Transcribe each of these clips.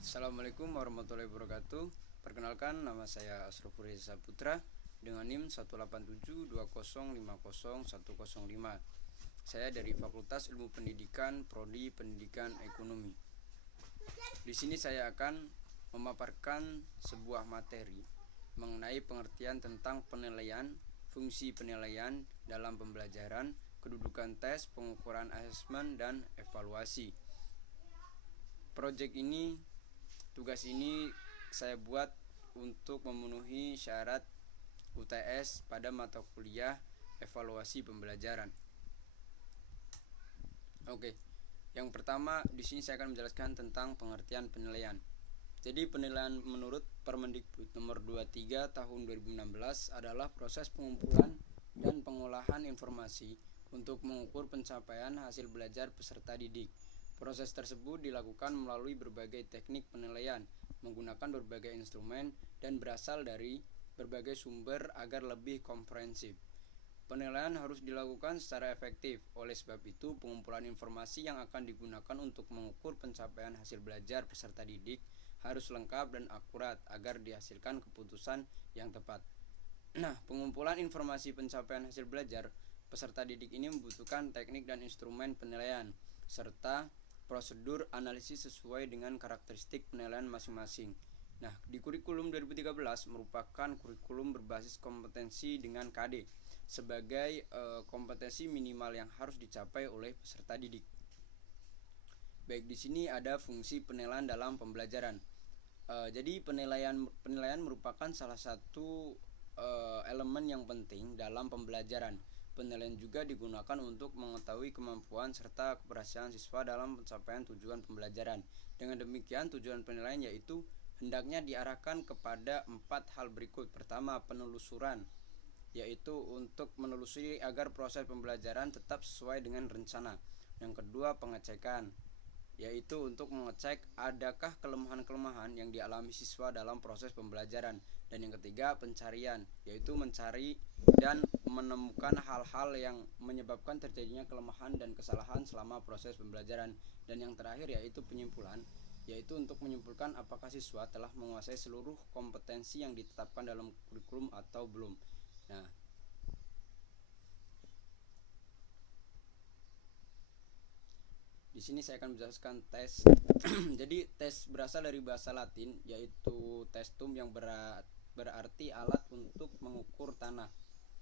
Assalamualaikum warahmatullahi wabarakatuh. Perkenalkan, nama saya Asrofur Reza Putra dengan NIM 18720505105. Saya dari Fakultas Ilmu Pendidikan, Prodi Pendidikan Ekonomi. Di sini saya akan memaparkan sebuah materi mengenai pengertian tentang penilaian, fungsi penilaian dalam pembelajaran, kedudukan tes, pengukuran asesmen, dan evaluasi. Tugas ini saya buat untuk memenuhi syarat UTS pada mata kuliah evaluasi pembelajaran. Oke. Yang pertama, di sini saya akan menjelaskan tentang pengertian penilaian. Jadi penilaian menurut Permendikbud nomor 23 tahun 2016 adalah proses pengumpulan dan pengolahan informasi untuk mengukur pencapaian hasil belajar peserta didik. Proses tersebut dilakukan melalui berbagai teknik penilaian, menggunakan berbagai instrumen, dan berasal dari berbagai sumber agar lebih komprehensif. Penilaian harus dilakukan secara efektif, oleh sebab itu pengumpulan informasi yang akan digunakan untuk mengukur pencapaian hasil belajar peserta didik harus lengkap dan akurat agar dihasilkan keputusan yang tepat. Nah, pengumpulan informasi pencapaian hasil belajar peserta didik ini membutuhkan teknik dan instrumen penilaian, serta prosedur analisis sesuai dengan karakteristik penilaian masing-masing. Nah, di kurikulum 2013 merupakan kurikulum berbasis kompetensi dengan KD sebagai kompetensi minimal yang harus dicapai oleh peserta didik. Baik, di sini ada fungsi penilaian dalam pembelajaran. Jadi penilaian merupakan salah satu elemen yang penting dalam pembelajaran. Penilaian juga digunakan untuk mengetahui kemampuan serta keberhasilan siswa dalam pencapaian tujuan pembelajaran. Dengan demikian, tujuan penilaian yaitu hendaknya diarahkan kepada 4 hal berikut. Pertama, penelusuran, yaitu untuk menelusuri agar proses pembelajaran tetap sesuai dengan rencana. Yang kedua, pengecekan, yaitu untuk mengecek adakah kelemahan-kelemahan yang dialami siswa dalam proses pembelajaran. Dan yang ketiga, pencarian, yaitu mencari dan menemukan hal-hal yang menyebabkan terjadinya kelemahan dan kesalahan selama proses pembelajaran. Dan yang terakhir yaitu penyimpulan, yaitu untuk menyimpulkan apakah siswa telah menguasai seluruh kompetensi yang ditetapkan dalam kurikulum atau belum. Nah, di sini saya akan menjelaskan tes. Jadi tes berasal dari bahasa Latin, yaitu testum yang berarti alat untuk mengukur tanah.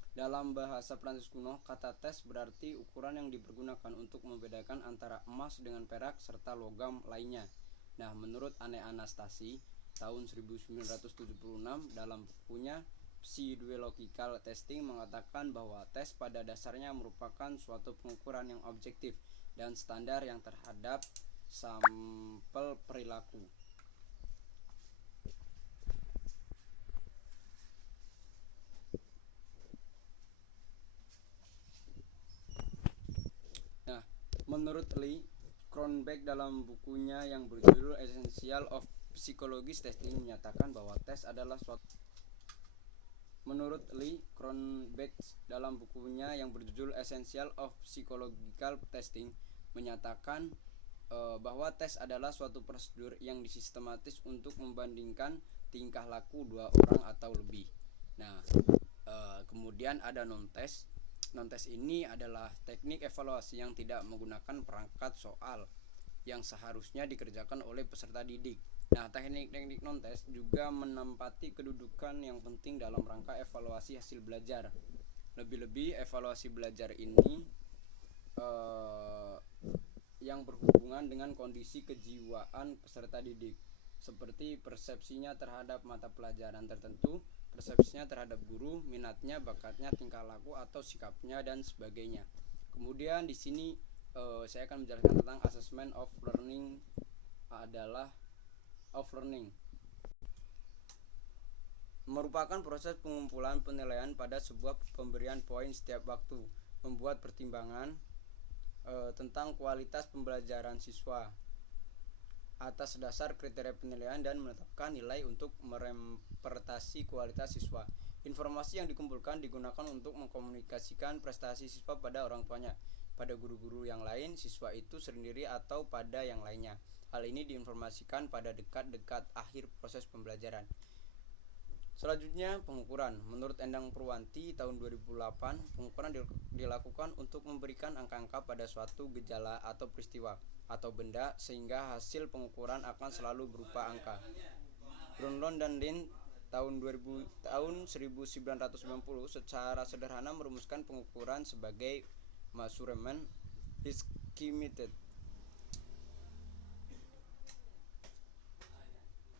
Dalam bahasa Prancis kuno, kata tes berarti ukuran yang dipergunakan untuk membedakan antara emas dengan perak serta logam lainnya. Nah, menurut Anne Anastasi tahun 1976 dalam bukunya Pseudo-Logical Testing mengatakan bahwa tes pada dasarnya merupakan suatu pengukuran yang objektif dan standar yang terhadap sampel perilaku. Nah, menurut Lee Cronbach dalam bukunya yang berjudul Essential of Psychological Testing menyatakan bahwa tes adalah suatu Menurut Lee Cronbach dalam bukunya yang berjudul Essential of Psychological Testing menyatakan bahwa tes adalah suatu prosedur yang disistematis untuk membandingkan tingkah laku dua orang atau lebih. Nah, kemudian ada non-tes. Non-tes ini adalah teknik evaluasi yang tidak menggunakan perangkat soal yang seharusnya dikerjakan oleh peserta didik. Nah, teknik-teknik non-tes juga menempati kedudukan yang penting dalam rangka evaluasi hasil belajar. Lebih-lebih evaluasi belajar ini yang berhubungan dengan kondisi kejiwaan peserta didik, seperti persepsinya terhadap mata pelajaran tertentu, persepsinya terhadap guru, minatnya, bakatnya, tingkah laku atau sikapnya, dan sebagainya. Kemudian di sini saya akan menjelaskan tentang assessment of learning merupakan proses pengumpulan penilaian pada sebuah pemberian poin setiap waktu, membuat pertimbangan tentang kualitas pembelajaran siswa atas dasar kriteria penilaian dan menetapkan nilai untuk merepresentasi kualitas siswa. Informasi yang dikumpulkan digunakan untuk mengkomunikasikan prestasi siswa pada orang tuanya, pada guru-guru yang lain, siswa itu sendiri, atau pada yang lainnya. Hal ini diinformasikan pada dekat-dekat akhir proses pembelajaran. Selanjutnya, pengukuran. Menurut Endang Purwanti tahun 2008, pengukuran dilakukan untuk memberikan angka-angka pada suatu gejala atau peristiwa atau benda sehingga hasil pengukuran akan selalu berupa angka. Brunlon dan Lin tahun 1990 secara sederhana merumuskan pengukuran sebagai measurement estimated.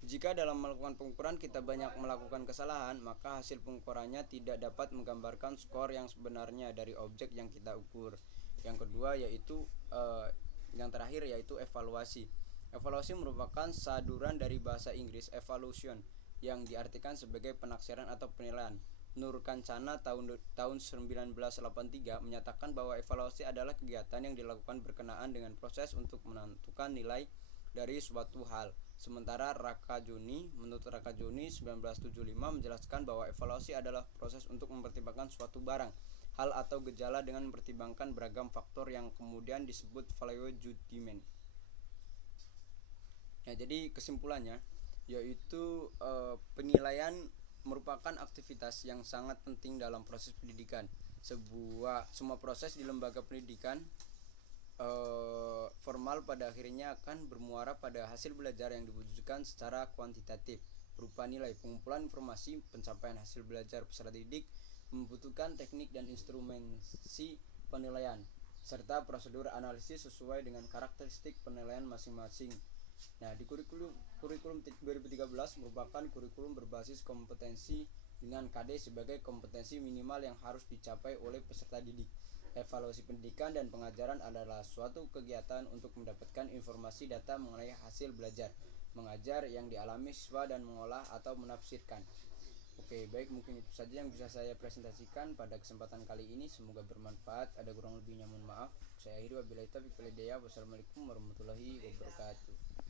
Jika dalam melakukan pengukuran kita banyak melakukan kesalahan, maka hasil pengukurannya tidak dapat menggambarkan skor yang sebenarnya dari objek yang kita ukur. Yang kedua yang terakhir yaitu evaluasi. Evaluasi merupakan saduran dari bahasa Inggris evaluation yang diartikan sebagai penaksiran atau penilaian. Nur Kancana tahun 1983 menyatakan bahwa evaluasi adalah kegiatan yang dilakukan berkenaan dengan proses untuk menentukan nilai dari suatu hal. Sementara menurut Rakajoni 1975 menjelaskan bahwa evaluasi adalah proses untuk mempertimbangkan suatu barang, hal atau gejala dengan mempertimbangkan beragam faktor yang kemudian disebut value judgment. Ya, jadi kesimpulannya yaitu penilaian merupakan aktivitas yang sangat penting dalam proses pendidikan. Semua proses di lembaga pendidikan formal pada akhirnya akan bermuara pada hasil belajar yang diwujudkan secara kuantitatif berupa nilai. Pengumpulan informasi pencapaian hasil belajar peserta didik membutuhkan teknik dan instrumensi penilaian serta prosedur analisis sesuai dengan karakteristik penilaian masing-masing. Nah, di kurikulum 2013 merupakan kurikulum berbasis kompetensi dengan KD sebagai kompetensi minimal yang harus dicapai oleh peserta didik. Evaluasi pendidikan dan pengajaran adalah suatu kegiatan untuk mendapatkan informasi data mengenai hasil belajar mengajar yang dialami siswa dan mengolah atau menafsirkan. Oke, baik, mungkin itu saja yang bisa saya presentasikan pada kesempatan kali ini. Semoga bermanfaat. Ada kurang lebihnya mohon maaf. Saya akhiri wabillahi taufiq wal hidayah. Wassalamualaikum warahmatullahi wabarakatuh.